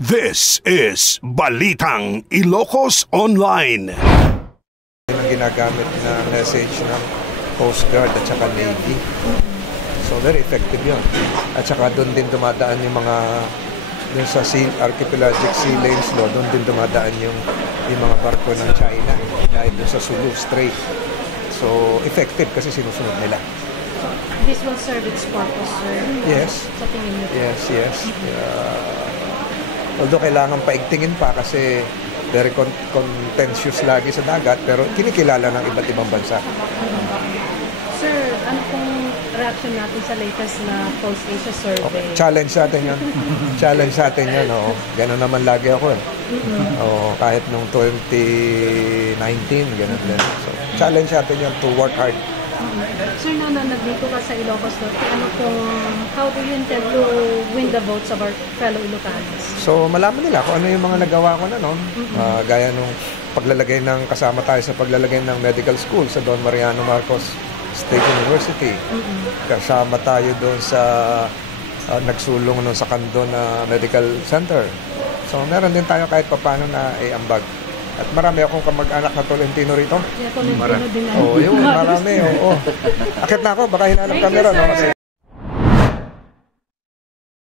This is Balitang Ilocos Online. Ang ginagamit na message ng Coast Guard at saka Navy. So very effective yun. At saka doon din dumadaan yung mga dun sa archipelagic sea lanes doon din dumadaan yung mga barko ng China dahil doon sa Sulu Strait. So effective kasi sinusunod nila. This will serve its purpose, sir? Yes. Sa tingin niyo? Yes. Although kailangan paigtingin pa kasi very contentious lagi sa dagat, pero kinikilala ng iba't ibang bansa. Sir, ano pong reaction natin sa latest na Post Asia survey? Challenge sa atin yun. Challenge sa atin yun. Oh. Ganun naman lagi ako. Oh, kahit nung 2019, ganun din. So, challenge sa atin yun to work hard. Sir, nandito ka sa Ilocos Norte, how do you intend to win the votes of our fellow Ilocanos? So, malaman nila kung ano yung mga nagawa ko na noon. Gaya nung paglalagay ng, kasama tayo sa paglalagay ng medical school sa Don Mariano Marcos State University. Kasama tayo doon sa nagsulong nun sa Kandon Medical Center. So, meron din tayo kahit papano na ambag. At marami akong kamag-anak na Tolentino rito. Yeah, Tolentino din. Oo, yun, marami. Oo. Akit na ako, baka hinalang camera. No?